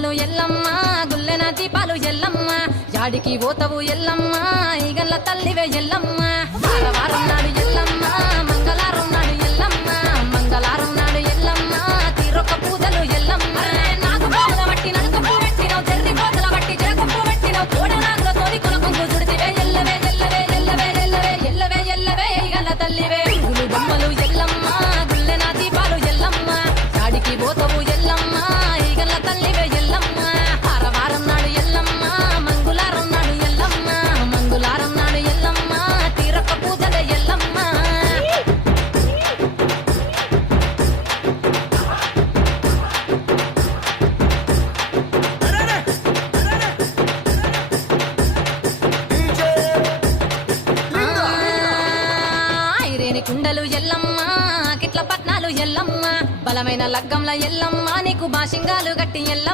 బొమ్మలు ఎల్లమ్మ గుల్లెన దీపాలు ఎల్లమ్మ యాడికి పోతవు ఎల్లమ్మ ఈగల్ల తల్లివే ఎల్లమ్మ వారం నాడు ఎల్లమ్మ మంగళవారం నాడు ఎల్లమ్మ మంగళవారం నాడు ఎల్లమ్మ తీరొక్క పూజలు ఎల్లమ్మ నాకు పూల బట్టి నడకప్పు పెట్టినవు చెర్రి కోతల బట్టి జరకప్పు పెట్టినవు కోడ నాగుల తోడి కొనకొంగు చుడితివే ఎల్లవే ఎల్లవే ఎల్లవే ఎల్లవే ఎల్లవే ఎల్లవే ఈగల్ల తల్లివే గులు బొమ్మలు ఎల్లమ్మ గుల్లెన దీపాలు ఎల్లమ్మ యాడికి పోతవు ఎల్లమ్మ ఈగల్ల తల్లివే ఎల్లమ్మ వారం నాడు ఎల్లమ్మ మంగళవారం నాడు ఎల్లమ్మ మంగళవారం నాడు ఎల్లమ్మ తీరొక్క పూజల ఎల్లమ్మ ఐరేని కుండలు ఎల్లమ్మ కిట్ల పట్నాలు ఎల్లమ్మ బలమైన లగ్గంల ఎల్లమ్మ నీకు బాషింగాలు గట్టి ఎల్లమ్మ